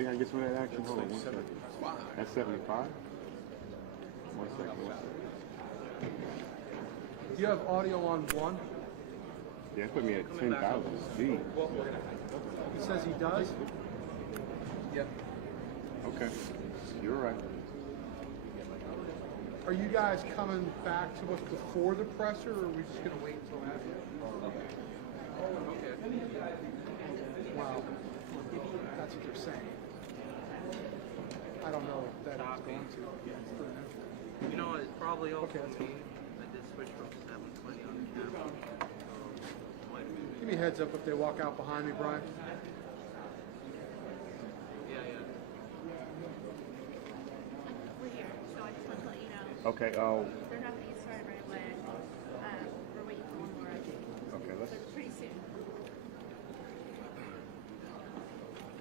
think I can get some of that action? Hold on one second. That's 75? One second. You have audio on one? Yeah, it put me at 10,000 speed. He says he does? Yep. Okay. You're right. Are you guys coming back to us before the presser, or are we just going to wait until after? Okay. Wow. That's what you're saying. I don't know if that is going to. You know, it's probably also Okay, that's me. I did switch from 720 on the camera. So, might have been. Give me a heads up if they walk out behind me, Brian. Yeah. We're here, so I just want to let you know. Okay, They're not going to get started right away. We're waiting for one more, I think. okay, let's. But pretty soon.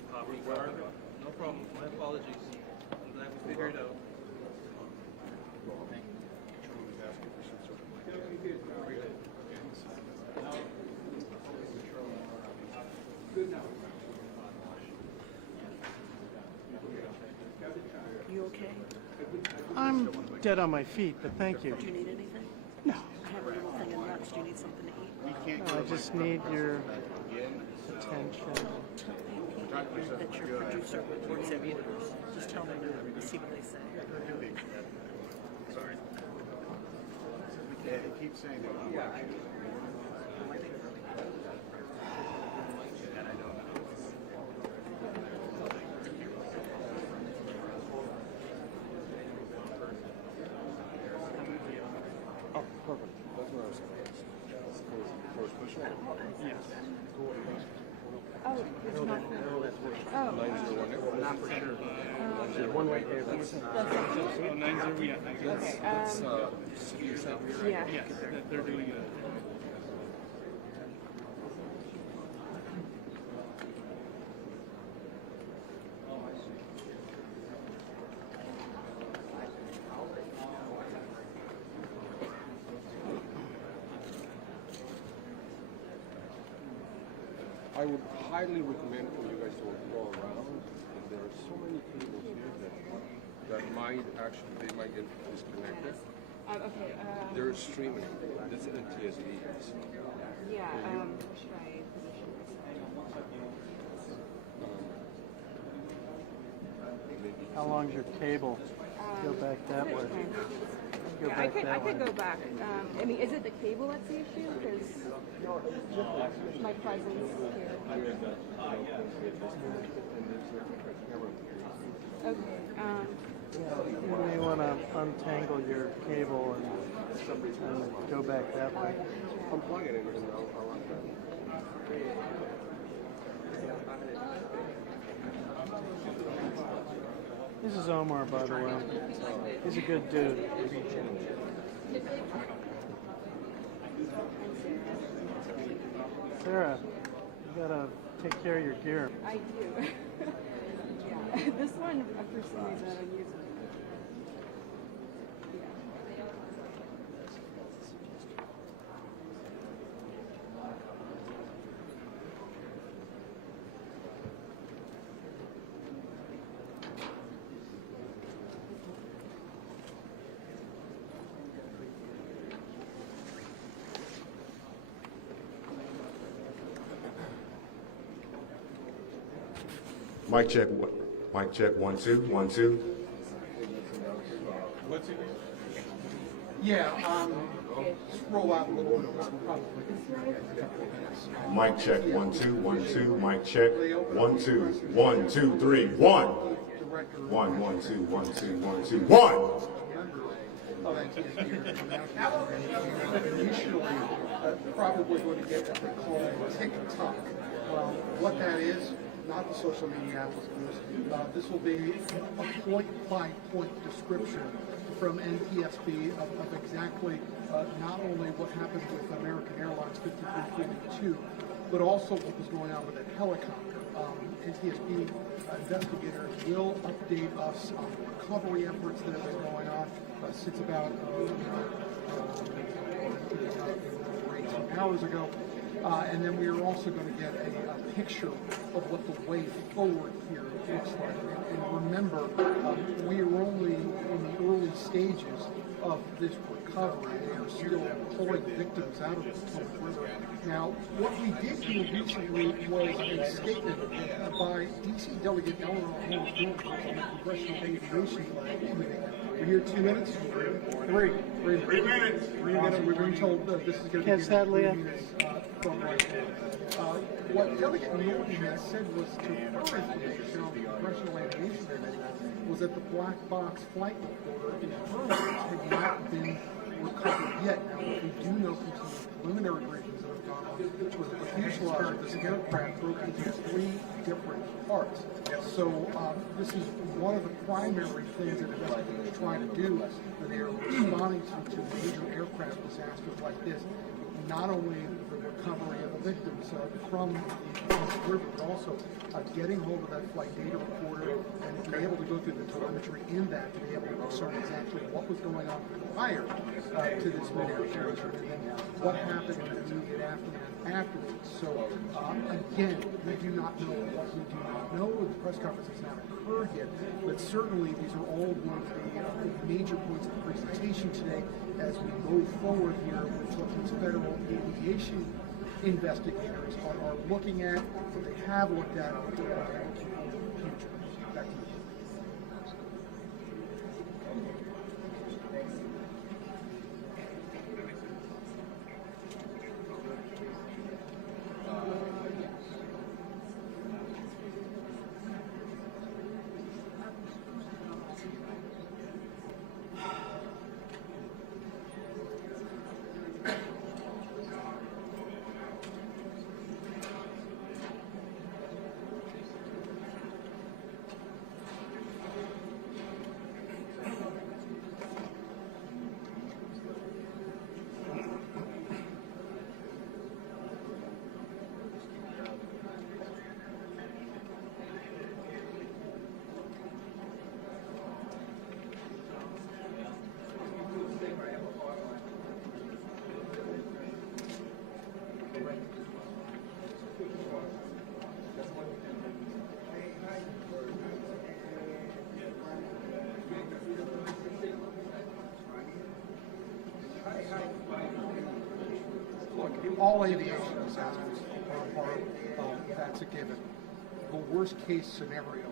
No problem. My apologies. I'm glad we figured it out. You okay? I'm dead on my feet, but thank you. Do you need anything? No, I have a little thing in lunch. Do you need something to eat? I just need your attention. Tell AP that your producer reports every hours. Just tell them to see what they say. Sorry. Yeah, they keep saying that. Oh, perfect. That's what I was saying. For special? Yes. Oh, it's not. Oh. 901. Not for sure. There's one right there. That's it. Oh, 90, yeah. Okay. Yeah. Yes, they're doing it. I would highly recommend for you guys to go around. There are so many cables here that might actually, they might get disconnected. Okay. They're streaming. This is NTSB. Yeah. Should I position this? How long's your cable? Go back that way. Go Yeah, I back could that way. go back. I mean, is it the cable that's the issue? Because my presence here. Okay. You may want to untangle your cable and go back that way. Unplug it and I'll run that. This is Omar, by the way. He's a good dude. Sarah, you gotta take care of your gear. I do. Yeah. This one, for some reason, I don't use it. Mic check. Mic check. 1 2 1 2. Yeah, just roll out a little bit. Probably a couple of minutes. Mic check. 1 2 1 2. Mic check. 1 2 1 2 3 1. 1 1 2 1 2 1 2 1. Of NTSB are initially probably going to get what they call TikTok. What that is, not the social media applicants. This will be a point-by-point description from NTSB of exactly not only what happened with American Airlines 5342, but also what was going on with that helicopter. NTSB investigators will update us on recovery efforts that have been going on since about 18 hours ago. And then we are also going to get a picture of what the way forward here looks like. And remember, we are only in the early stages of this recovery. They are still pulling victims out of the Potomac River. Now, what we did here recently was a statement by D.C. Delegate Eleanor Holmes Norton on the Congressional Aviation Committee. We're here 2 minutes? 3 minutes. 3 minutes. 3 minutes. We're being told that this is going to be 3 minutes from right now. What Delegate Norton had said was to her information on the Congressional Aviation Committee was that the black box flight recorder in her had not been recovered yet. Now, what we do know from some preliminary briefings that have gone on was that the fuselage of this aircraft broke into 3 different parts. So this is one of the primary things that investigators try to do when they are responding to major aircraft disasters like this. Not only the recovery of the victims from the river, but also getting hold of that flight data recorder and being able to go through the telemetry in that to be able to discern exactly what was going on prior to this mid-air collision and then what happened in the immediate aftermath afterwards. So again, we do not know what we do not know. The press conference has not occurred yet, but certainly these are all going to be major points of the presentation today as we move forward here with what these federal aviation investigators are looking at, what they have looked at, what they are looking for in the future. Back to you. All aviation disasters that's a given. The worst case scenario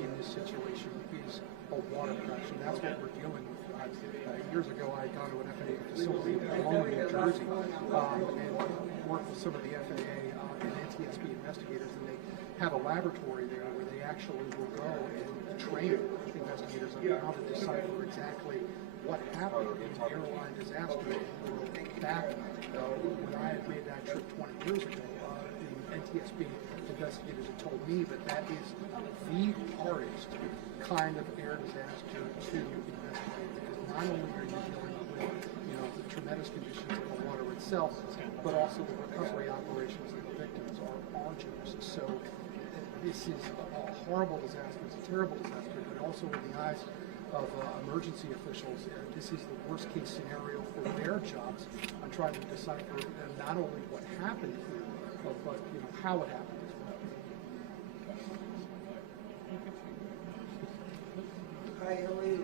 in this situation is a water crash, and that's what we're dealing with. Years ago, I had gone to an FAA facility in Malone, New Jersey, and worked with some of the FAA and NTSB investigators, and they have a laboratory there where they actually will go and train investigators on how to decipher exactly what happened in an airline disaster. Back when I had made that trip 20 years ago, the NTSB investigators had told me that that is the hardest kind of air disaster to investigate, because not only are you dealing with the tremendous conditions of the water itself, but also the recovery operations of the victims are arduous. So this is a horrible disaster, it's a terrible disaster, but also in the eyes of emergency officials, this is the worst case scenario for their jobs on trying to decipher not only what happened here, but how it happened as well. Hi, Ellie.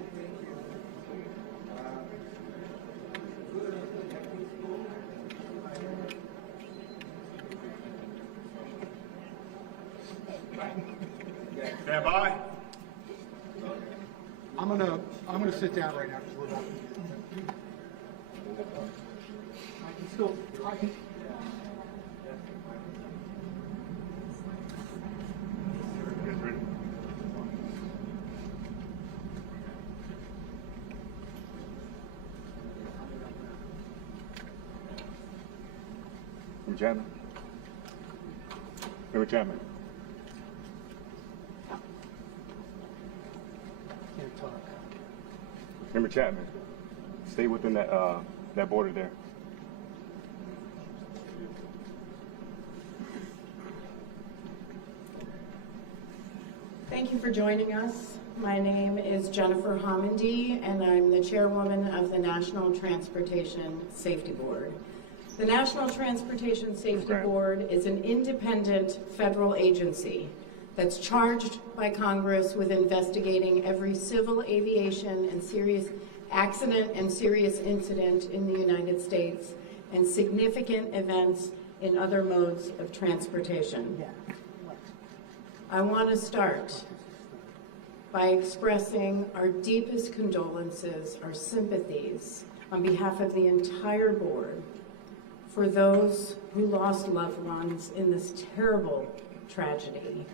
Thank you. Stand by. I'm gonna sit down right now because we're about to. I can. Member Chapman. Member Chapman. Can't talk. Member Chapman. Stay within that border there. Thank you for joining us. My name is Jennifer Homendy, and I'm the chairwoman of the National Transportation Safety Board. The National Transportation Safety Board is an independent federal agency that's charged by Congress with investigating every civil aviation and serious accident and serious incident in the United States and significant events in other modes of transportation. I want to start by expressing our deepest condolences, our sympathies on behalf of the entire board for those who lost loved ones in this terrible tragedy.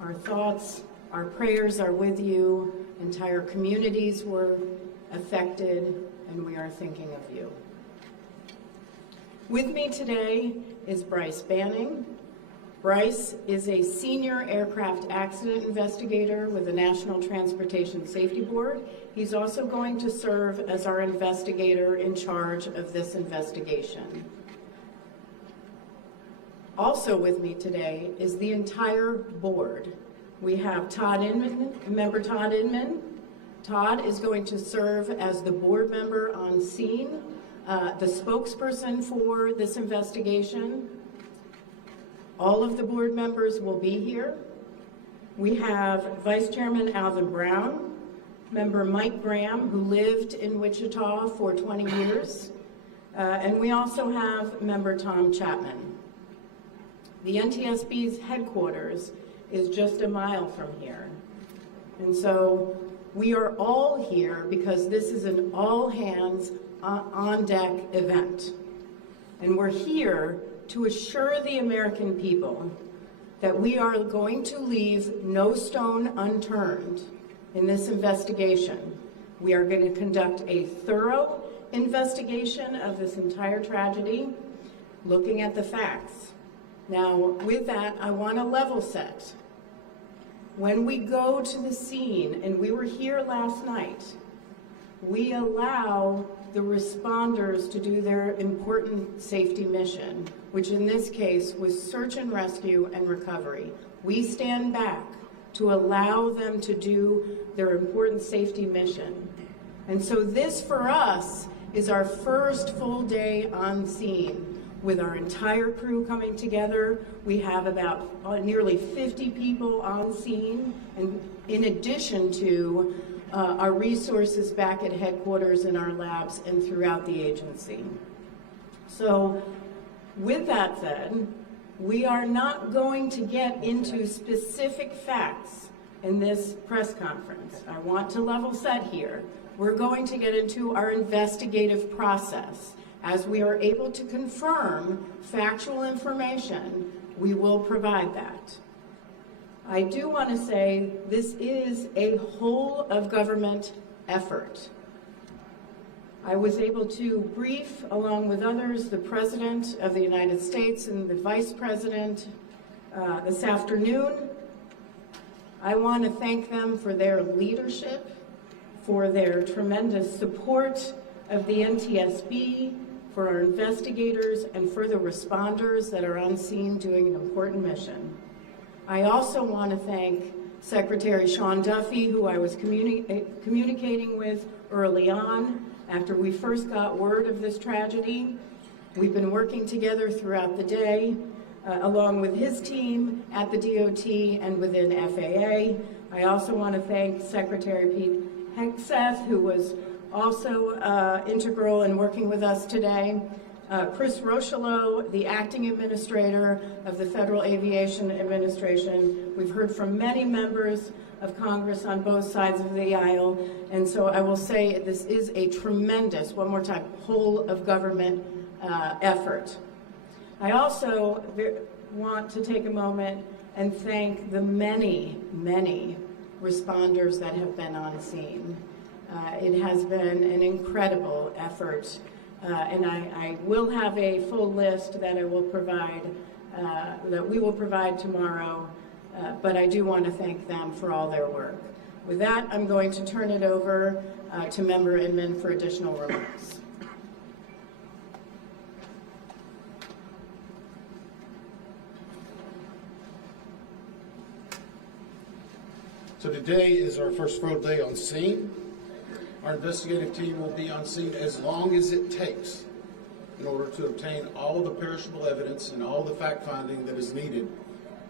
Our thoughts, our prayers are with you. Entire communities were affected, and we are thinking of you. With me today is Bryce Banning. Bryce is a senior aircraft accident investigator with the National Transportation Safety Board. He's also going to serve as our investigator in charge of this investigation. Also with me today is the entire board. We have Todd Inman, member Todd Inman. Todd is going to serve as the board member on scene, the spokesperson for this investigation. All of the board members will be here. We have Vice Chairman Alvin Brown, member Mike Graham, who lived in Wichita for 20 years, and we also have member Tom Chapman. The NTSB's headquarters is just a mile from here, and so we are all here because this is an all-hands on-deck event, and we're here to assure the American people that we are going to leave no stone unturned in this investigation. We are going to conduct a thorough investigation of this entire tragedy, looking at the facts. Now, with that, I want to level set. When we go to the scene, and we were here last night, we allow the responders to do their important safety mission, which in this case was search and rescue and recovery. We stand back to allow them to do their important safety mission. And so this, for us, is our first full day on scene with our entire crew coming together. We have about nearly 50 people on scene, and in addition to our resources back at headquarters in our labs and throughout the agency. So with that said, we are not going to get into specific facts in this press conference. I want to level set here. We're going to get into our investigative process. As we are able to confirm factual information, we will provide that. I do want to say this is a whole of government effort. I was able to brief, along with others, the President of the United States and the Vice President this afternoon. I want to thank them for their leadership, for their tremendous support of the NTSB, for our investigators, and for the responders that are on scene doing an important mission. I also want to thank Secretary Sean Duffy, who I was communicating with early on after we first got word of this tragedy. We've been working together throughout the day, along with his team at the DOT and within FAA. I also want to thank Secretary Pete Hegseth, who was also integral in working with us today. Chris Rocheleau, the acting administrator of the Federal Aviation Administration. We've heard from many members of Congress on both sides of the aisle, and so I will say this is a tremendous, one more time, whole of government effort. I also want to take a moment and thank the many, many responders that have been on scene. It has been an incredible effort. And I will have a full list that I will provide, that we will provide tomorrow, but I do want to thank them for all their work. With that, I'm going to turn it over to Member Inman for additional remarks. So today is our first full day on scene. Our investigative team will be on scene as long as it takes. in order to obtain all of the perishable evidence and all the fact-finding that is needed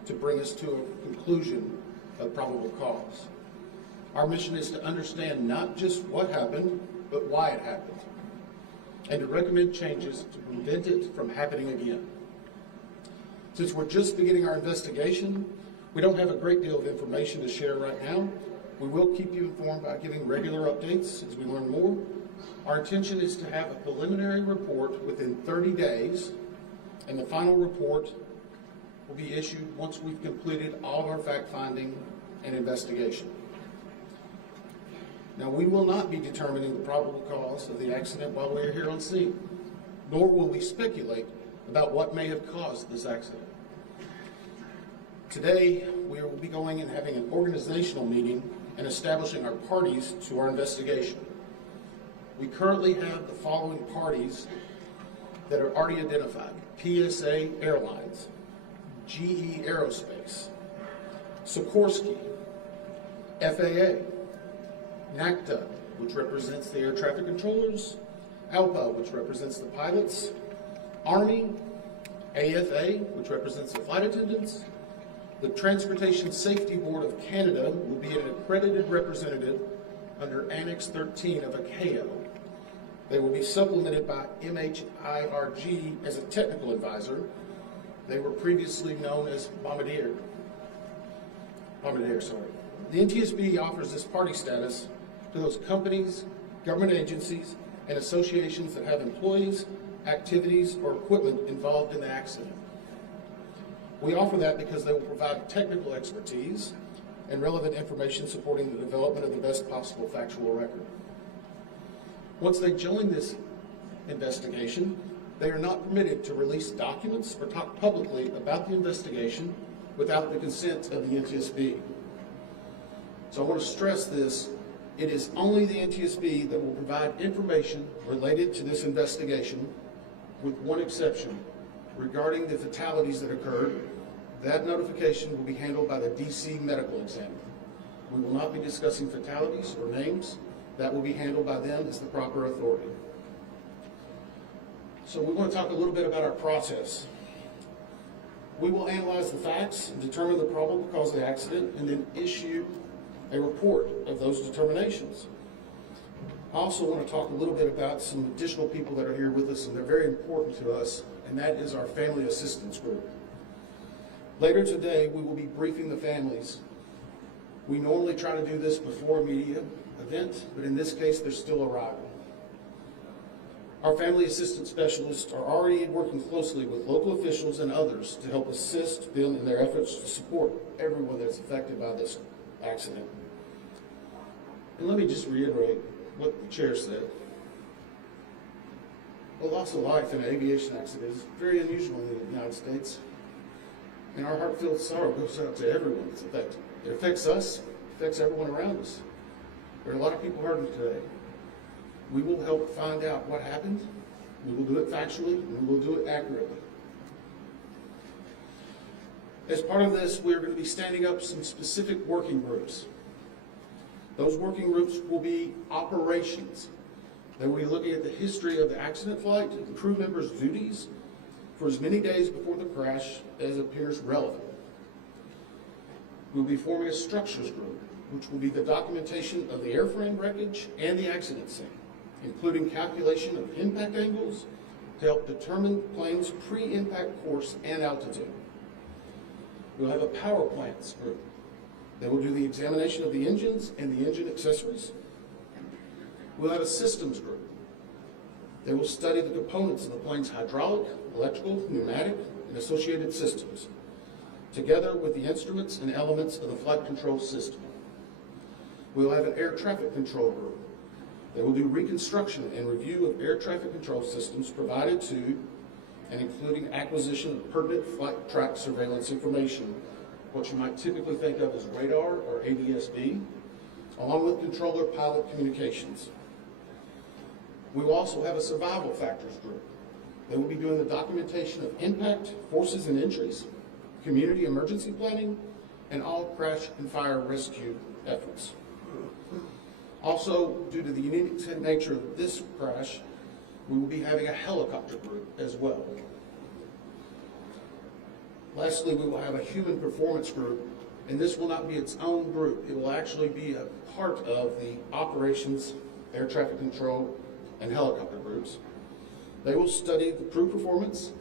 to bring us to a conclusion of probable cause. Our mission is to understand not just what happened, but why it happened, and to recommend changes to prevent it from happening again. Since we're just beginning our investigation, we don't have a great deal of information to share right now. We will keep you informed by giving regular updates as we learn more. Our intention is to have a preliminary report within 30 days, and the final report will be issued once we've completed all of our fact-finding and investigation. Now, we will not be determining the probable cause of the accident while we are here on scene, nor will we speculate about what may have caused this accident. Today, we will be going and having an organizational meeting and establishing our parties to our investigation. We currently have the following parties that are already identified: PSA Airlines, GE Aerospace, Sikorsky, FAA, NACTA, which represents the air traffic controllers, ALPA, which represents the pilots, Army, AFA, which represents the flight attendants. The Transportation Safety Board of Canada will be an accredited representative under Annex 13 of ICAO. They will be supplemented by MHIRG as a technical advisor. They were previously known as Bombardier. The NTSB offers this party status to those companies, government agencies, and associations that have employees, activities, or equipment involved in the accident. We offer that because they will provide technical expertise and relevant information supporting the development of the best possible factual record. Once they join this investigation, they are not permitted to release documents or talk publicly about the investigation without the consent of the NTSB. So I want to stress this. It is only the NTSB that will provide information related to this investigation, with one exception. Regarding the fatalities that occurred, that notification will be handled by the DC medical examiner. We will not be discussing fatalities or names. That will be handled by them as the proper authority. So we want to talk a little bit about our process. We will analyze the facts and determine the probable cause of the accident, and then issue a report of those determinations. I also want to talk a little bit about some additional people that are here with us, and they're very important to us, and that is our family assistance group. Later today, we will be briefing the families. We normally try to do this before a media event, but in this case, they're still arriving. Our family assistance specialists are already working closely with local officials and others to help assist them in their efforts to support everyone that's affected by this accident. And let me just reiterate what the chair said. The loss of life in an aviation accident is very unusual in the United States, and our heartfelt sorrow goes out to everyone that's affected. It affects us, it affects everyone around us. There are a lot of people hurting today. We will help find out what happened. We will do it factually, and we will do it accurately. As part of this, we're going to be standing up some specific working groups. Those working groups will be operations. They will be looking at the history of the accident flight, the crew members' duties for as many days before the crash as appears relevant. We'll be forming a structures group, which will be the documentation of the airframe wreckage and the accident scene, including calculation of impact angles to help determine the plane's pre-impact course and altitude. We'll have a power plants group. They will do the examination of the engines and the engine accessories. We'll have a systems group. They will study the components of the plane's hydraulic, electrical, pneumatic, and associated systems, together with the instruments and elements of the flight control system. We'll have an air traffic control group. They will do reconstruction and review of air traffic control systems provided to and including acquisition of pertinent flight track surveillance information, what you might typically think of as radar or ADS-B, along with controller pilot communications. We will also have a survival factors group. They will be doing the documentation of impact, forces and injuries, community emergency planning, and all crash and fire rescue efforts. Also, due to the unique nature of this crash, We will be having a helicopter group as well. Lastly, we will have a human performance group, and this will not be its own group. It will actually be a part of the operations, air traffic control, and helicopter groups. They will study the crew performance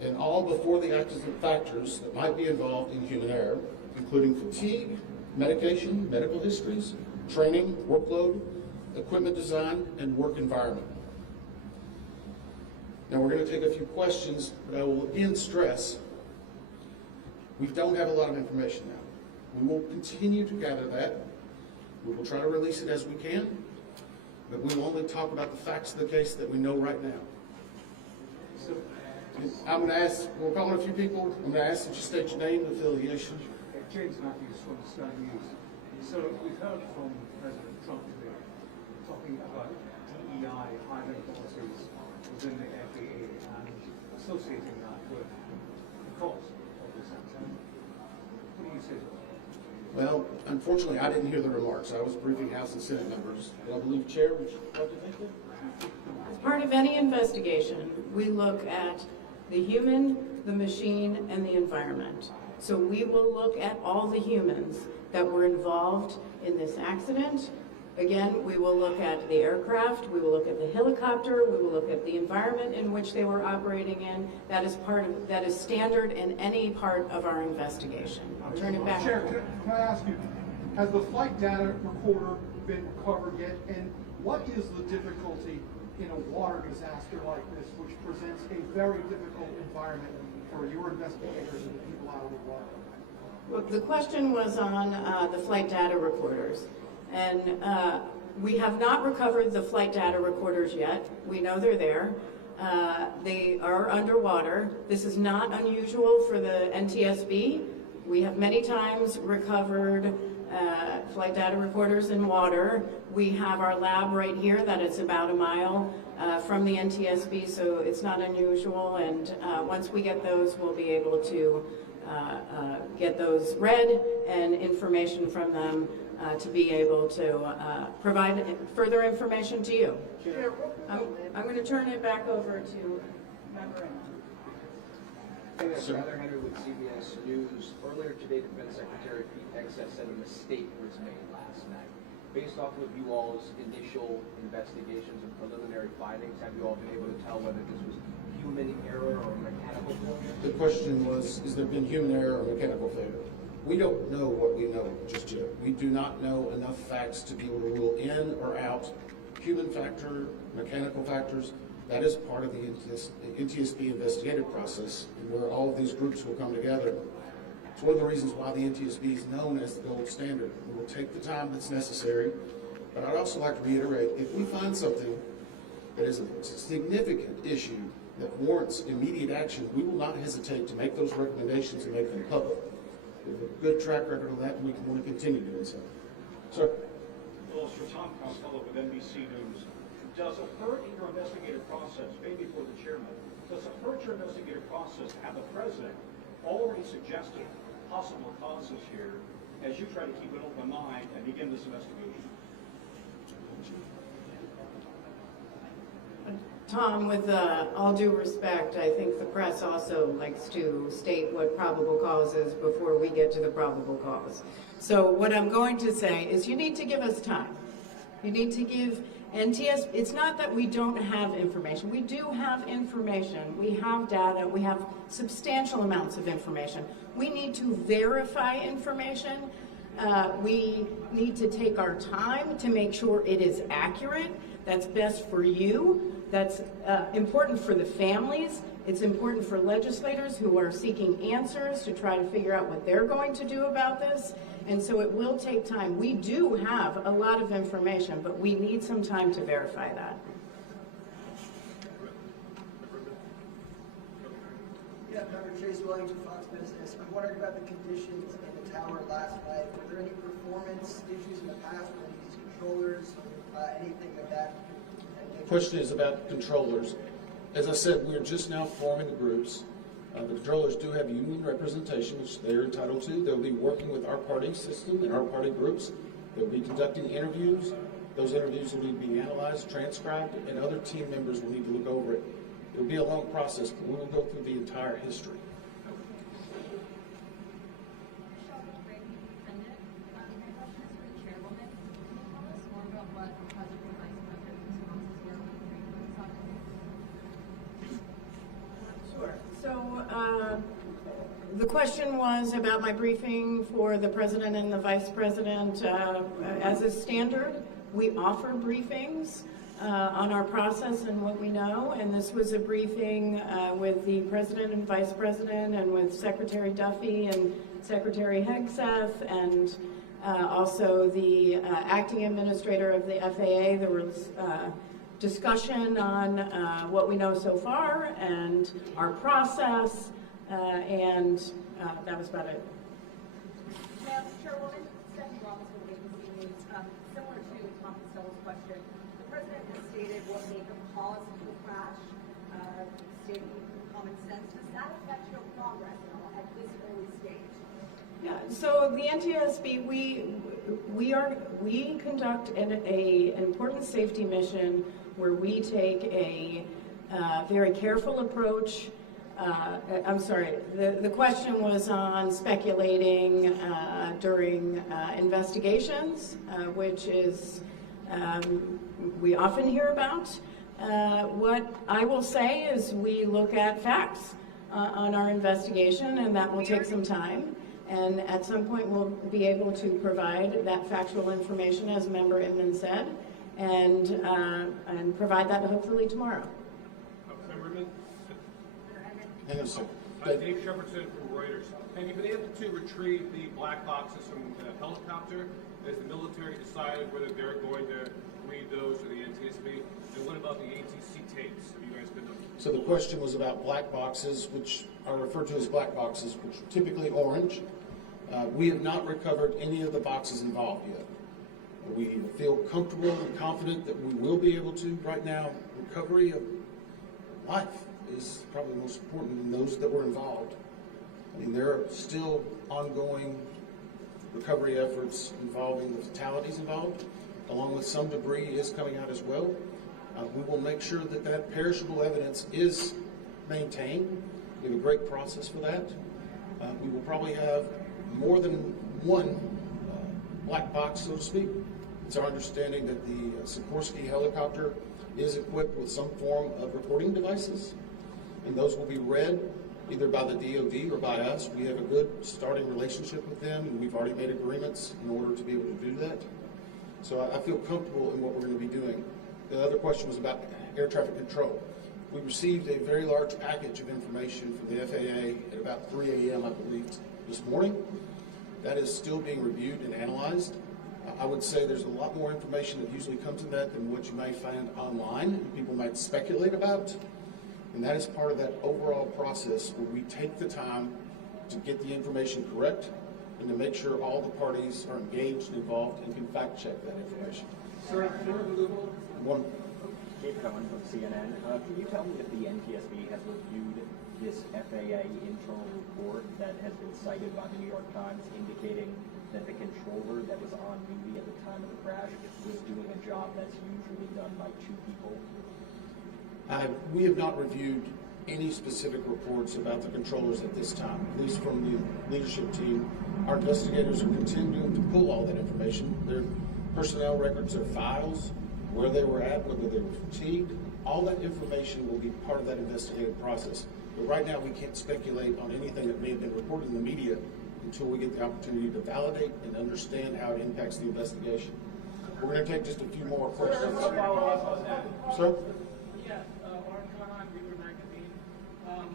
and all before the accident factors that might be involved in human error, including fatigue, medication, medical histories, training, workload, equipment design, and work environment. Now we're going to take a few questions, but I will again stress, we don't have a lot of information now. We will continue to gather that. We will try to release it as we can, but we will only talk about the facts of the case that we know right now. I'm going to ask, we'll call on a few people. I'm going to ask that you state your name and affiliation. James Matthews from Sky News. So we've heard from President Trump today talking about DEI hiring policies within the FAA and associating that with the cost of this accident. What do you say to that? Well, unfortunately, I didn't hear the remarks. I was briefing House and Senate members. But I believe, Chair, would you like to make that? As part of any investigation, we look at the human, the machine, and the environment. So we will look at all the humans that were involved in this accident. Again, we will look at the aircraft, we will look at the helicopter, we will look at the environment in which they were operating in. That is standard in any part of our investigation. I'll turn it back. Chair, can I ask you, has the flight data recorder been recovered yet? And what is the difficulty in a water disaster like this, which presents a very difficult environment for your investigators and the people out on the water? Well, the question was on the flight data recorders. And we have not recovered the flight data recorders yet. We know they're there. They are underwater. This is not unusual for the NTSB. We have many times recovered flight data recorders in water. We have our lab right here that is about a mile from the NTSB, so it's not unusual. And once we get those, we'll be able to get those read and information from them to be able to provide further information to you. I'm going to turn it back over to Member Heather Henry with CBS News. Earlier today, Defense Secretary Pete Hegseth said a mistake was made last night. Based off of you all's initial investigations and preliminary findings, have you all been able to tell whether this was human error or mechanical failure? The question was, has there been human error or mechanical failure? We don't know what we know just yet. We do not know enough facts to be able to rule in or out human factor, mechanical factors. That is part of the NTSB investigative process, and where all of these groups will come together. It's one of the reasons why the NTSB is known as the gold standard. We will take the time that's necessary, but I'd also like to reiterate, if we find something that is a significant issue that warrants immediate action, we will not hesitate to make those recommendations and make them public. We have a good track record on that, and we can want to continue doing so. Sir? Well, Sir Tom Costello with NBC News. Does it hurt in your investigative process, maybe for the chairman, does it hurt your investigative process to have the president already suggested possible causes here as you try to keep an open mind and begin this investigation? Tom, with all due respect, I think the press also likes to state what probable cause is before we get to the probable cause. So what I'm going to say is you need to give us time. You need to give NTS, it's not that we don't have information. We do have information. We have data. We have substantial amounts of information. We need to verify information. We need to take our time to make sure it is accurate. That's best for you. That's important for the families. It's important for legislators who are seeking answers to try to figure out what they're going to do about this. And so it will take time. We do have a lot of information, but we need some time to verify that. Yeah, Member Chase Williams with Fox Business. I'm wondering about the conditions in the tower last night. Were there any performance issues in the past with any of these controllers, anything of that? The question is about controllers. As I said, we're just now forming the groups. The controllers do have union representation, which they're entitled to. They'll be working with our party system and our party groups. They'll be conducting interviews. Those interviews will need to be analyzed, transcribed, and other team members will need to look over it. It'll be a long process, but we will go through the entire history. Sure. So the question was about my briefing for the president and the vice president. As is standard, we offer briefings on our process and what we know, and this was a briefing with the president and vice president and with Secretary Duffy and Secretary Hegseth and also the acting administrator of the FAA. There was discussion on what we know so far and our process, and that was about it. Madam Chairwoman, Stephanie Rollins from ABC News. Similar to Tom Costello's question, the president has stated what may have caused the crash, stating common sense. Does that affect your progress at this early stage? Yeah, so the NTSB, we conduct an important safety mission where we take a very careful approach. I'm sorry, the question was on speculating during investigations, which is we often hear about. What I will say is we look at facts on our investigation, and that will take some time. And at some point, we'll be able to provide that factual information, as Member Inman said, and provide that hopefully tomorrow. Hang on a second. Dave Shepardson from Reuters. Have you been able to retrieve the black boxes from the helicopter? Has the military decided whether they're going to read those to the NTSB? And what about the ATC tapes? Have you guys been? So the question was about black boxes, which are referred to as black boxes, which are typically orange. We have not recovered any of the boxes involved yet. We feel comfortable and confident that we will be able to. Right now, recovery of life is probably most important in those that were involved. I mean, there are still ongoing recovery efforts involving the fatalities involved, along with some debris is coming out as well. We will make sure that that perishable evidence is maintained. We have a great process for that. We will probably have more than one black box, so to speak. It's our understanding that the Sikorsky helicopter is equipped with some form of recording devices, and those will be read either by the DoD or by us. We have a good starting relationship with them, and we've already made agreements in order to be able to do that. So I feel comfortable in what we're going to be doing. The other question was about air traffic control. We received a very large package of information from the FAA at about 3 a.m., I believe, this morning. That is still being reviewed and analyzed. I would say there's a lot more information that usually comes in that than what you may find online and people might speculate about. And that is part of that overall process where we take the time to get the information correct and to make sure all the parties are engaged and involved and can fact check that information. Sir, One. Dave Cohen from CNN. Can you tell me if the NTSB has reviewed this FAA internal report that has been cited by the New York Times indicating that the controller that was on duty at the time of the crash was doing a job that's usually done by two people? We have not reviewed any specific reports about the controllers at this time, at least from the leadership team. Our investigators are continuing to pull all that information. Their personnel records, their files, where they were at, whether they were fatigued, all that information will be part of that investigative process. But right now, we can't speculate on anything that may have been reported in the media until we get the opportunity to validate and understand how it impacts the investigation. We're going to take just a few more questions. Sir? Yes, Orange Carnine, Reader Magazine.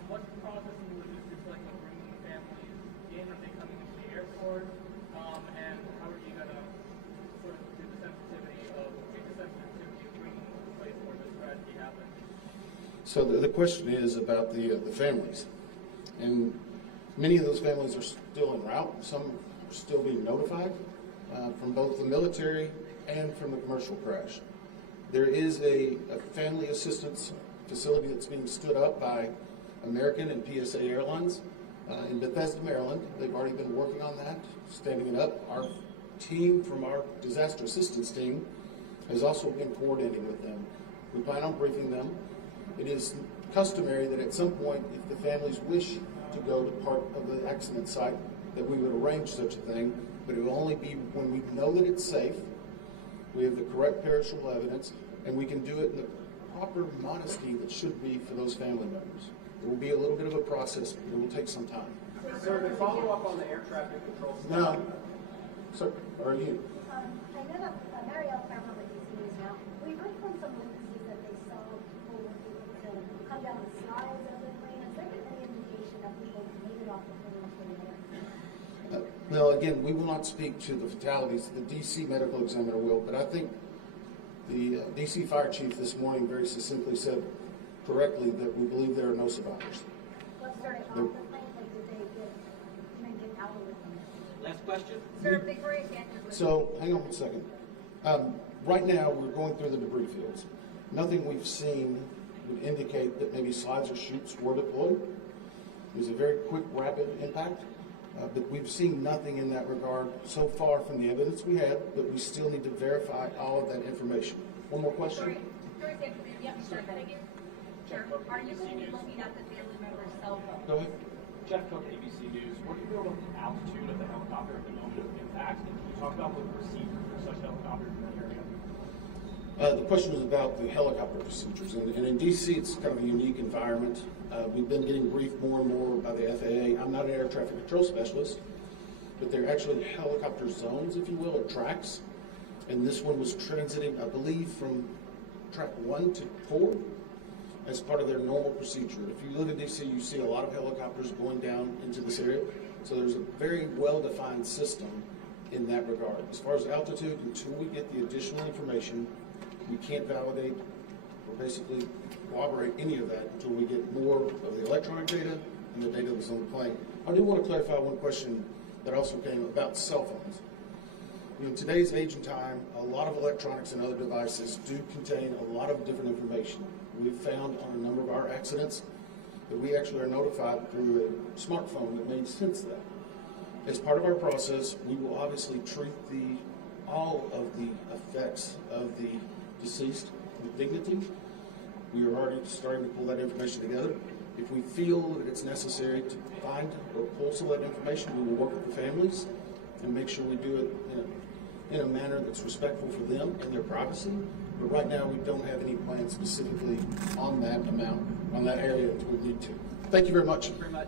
What's the process and logistics like of bringing the families in? Are they coming into the airport? And how are you going to sort of do the sensitivity of bringing them to the place where this tragedy happened? So the question is about the families. And many of those families are still en route. Some are still being notified from both the military and from the commercial crash. There is a family assistance facility that's being stood up by American and PSA Airlines in Bethesda, Maryland. They've already been working on that, standing it up. Our team from our disaster assistance team has also been coordinating with them. We plan on briefing them. It is customary that at some point, if the families wish to go to part of the accident site, that we would arrange such a thing, but it will only be when we know that it's safe, we have the correct perishable evidence, and we can do it in the proper modesty that should be for those family members. It will be a little bit of a process, but it will take some time. Sir, to follow up on the air traffic control stuff. Now, sir, are you? I know that Marielle Farmer with DC News now. We heard from some witnesses that they saw people to come down the sides of the plane. Has there been any indication that people made it off the plane after there? Well, again, we will not speak to the fatalities. The DC medical examiner will, but I think the DC fire chief this morning very succinctly said correctly that we believe there are no survivors. What started off the plane? Like, did they get out of the plane? Last question? Sir, Victoria can't. So, hang on one second. Right now, we're going through the debris fields. Nothing we've seen would indicate that maybe slides or chutes were deployed. It was a very quick, rapid impact, but we've seen nothing in that regard so far from the evidence we had, but we still need to verify all of that information. One more question? Yeah, sure, thank you. Sure. Are you going to be looking at the family member's cell phone? Go ahead. Jeff Cook, ABC News. What do you know about the altitude of the helicopter at the moment of impact? And can you talk about the procedure for such helicopters in that area? The question was about the helicopter procedures, and in DC it's kind of a unique environment. We've been getting briefed more and more by the FAA. I'm not an air traffic control specialist, but they're actually helicopter zones, if you will, or tracks. And this one was transiting, I believe, from track 1 to 4 as part of their normal procedure. If you live in DC, you see a lot of helicopters going down into this area. So there's a very well-defined system in that regard. As far as altitude, until we get the additional information, we can't validate or basically corroborate any of that until we get more of the electronic data and the data that's on the plane. I do want to clarify one question that also came about cell phones. You know, in today's age and time, a lot of electronics and other devices do contain a lot of different information. We've found on a number of our accidents that we actually are notified through a smartphone that may sense that. As part of our process, we will obviously treat all of the effects of the deceased with dignity. We are already starting to pull that information together. If we feel that it's necessary to find or pull some of that information, we will work with the families and make sure we do it in a manner that's respectful for them and their privacy. But right now, we don't have any plans specifically on that amount, on that area that we need to. Thank you very much. Very much.